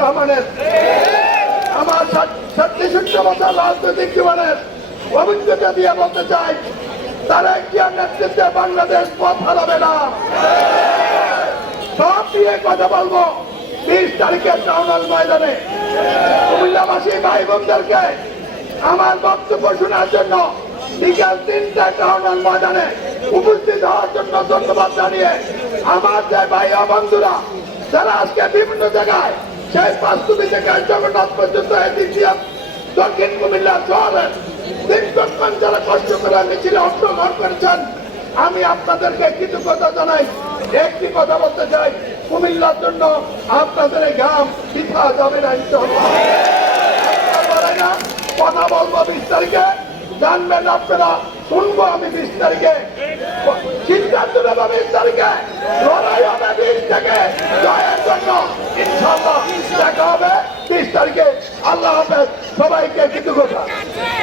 Come on in. পরিচয় দিয়ে বলতে চাই, তারা জিয়ার নেতৃত্বে বাংলাদেশ পথ হারাবে না। সব দিয়ে কথা বলব বিশ তারিখে টাউনাল ময়দানে। কুমিল্লাবাসী ভাই বোনদেরকে আমার বক্তব্য শোনার জন্য বিকাল তিনটা টাউনাল ময়দানে উপস্থিত হওয়ার জন্য ধন্যবাদ জানিয়ে আমার যে ভাই বন্ধুরা, যারা আজকে বিভিন্ন জায়গায় সেই পাঁচতুবি থেকে জগন্নাথ পর্যন্ত এদিক আমি আপনাদেরকে কৃতজ্ঞতা জানাই। একটি কথা বলতে চাই, কুমিল্লার জন্য আপনাদের ঘাম পিঠা যাবে না কথা বলব বিশ তারিখে, জানবেন আপনারা, শুনব আমি বিশ তারিখে। সিদ্ধান্ত নেব বিশ তারিখে বিশ জয়ের জন্য ইনশাল্লাহ দেখা হবে বিশ তারিখে। আল্লাহ হাফেজ। সবাইকে কৃতজ্ঞতা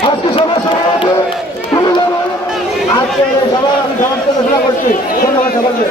আজকে সবাই সভাপতি আজকে সবার আমি সমাজ ঘোষণা করছি। ধন্যবাদ সবাইকে।